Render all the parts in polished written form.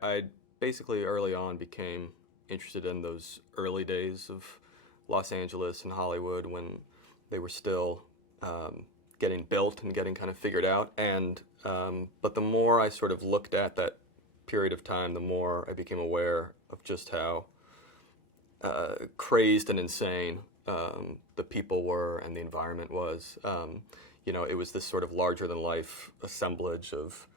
I basically early on became interested in those early days of Los Angeles and Hollywood when they were still um, getting built and getting kind of figured out. And but the more I sort of looked at that period of time, the more I became aware of just how crazed and insane the people were and the environment was. It was this sort of larger than life assemblage of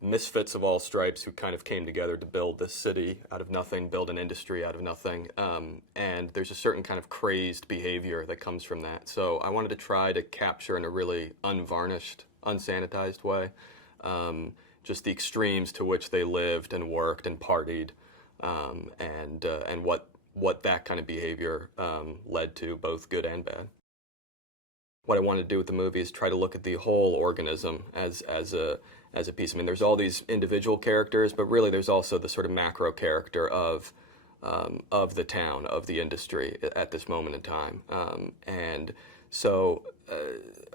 misfits of all stripes who kind of came together to build this city out of nothing, build an industry out of nothing. And there's a certain kind of crazed behavior that comes from that. So I wanted to try to capture in a really unvarnished, unsanitized way just the extremes to which they lived and worked and partied, and what that kind of behavior led to, both good and bad. What I wanted to do with the movie is try to look at the whole organism as a piece. I mean, there's all these individual characters, but really there's also the sort of macro character of the town, of the industry at this moment in time. And so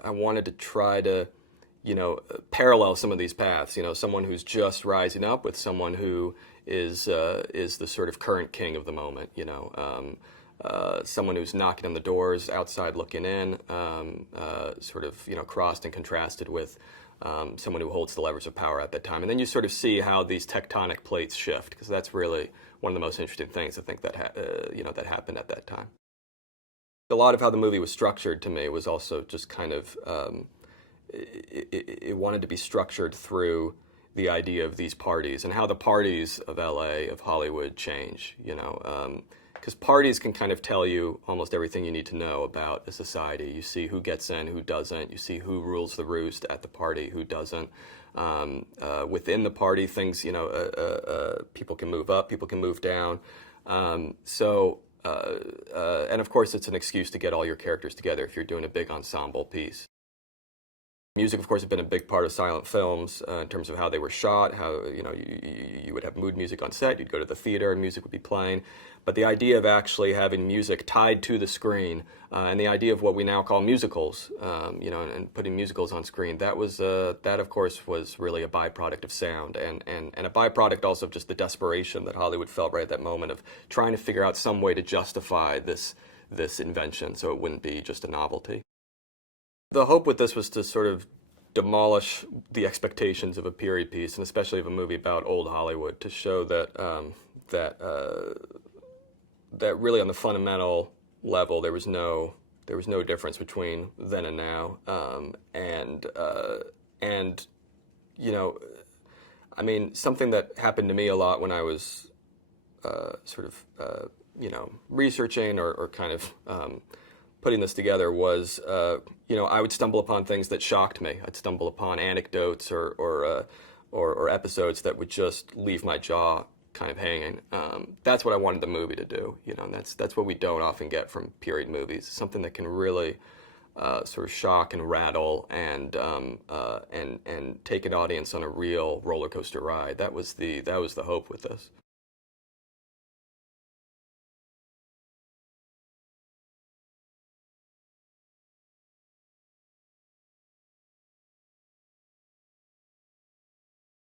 I wanted to try to, parallel some of these paths. Someone who's just rising up with someone who is the sort of current king of the moment. Someone who's knocking on the doors outside looking in, sort of crossed and contrasted with someone who holds the levers of power at that time. And then you sort of see how these tectonic plates shift, because that's really one of the most interesting things I think that that happened at that time. A lot of how the movie was structured to me was also just kind of it wanted to be structured through the idea of these parties and how the parties of LA, of Hollywood, change. Because parties can kind of tell you almost everything you need to know about a society. You see who gets in, who doesn't. You see who rules the roost at the party, who doesn't. Within the party, things, people can move up, people can move down. And of course, it's an excuse to get all your characters together if you're doing a big ensemble piece. Music, of course, has been a big part of silent films in terms of how they were shot, how, you would have mood music on set, you'd go to the theater and music would be playing. But the idea of actually having music tied to the screen, and the idea of what we now call musicals, and putting musicals on screen, that of course, was really a byproduct of sound, and a byproduct also of just the desperation that Hollywood felt right at that moment of trying to figure out some way to justify this invention so it wouldn't be just a novelty. The hope with this was to sort of demolish the expectations of a period piece, and especially of a movie about old Hollywood, to show that that really on the fundamental level there was no difference between then and now, and I mean, something that happened to me a lot when I was researching or kind of putting this together was, I would stumble upon things that shocked me. I'd stumble upon anecdotes or episodes that would just leave my jaw kind of hanging. That's what I wanted the movie to do. And that's what we don't often get from period movies. Something that can really sort of shock and rattle and take an audience on a real roller coaster ride. That was the hope with this.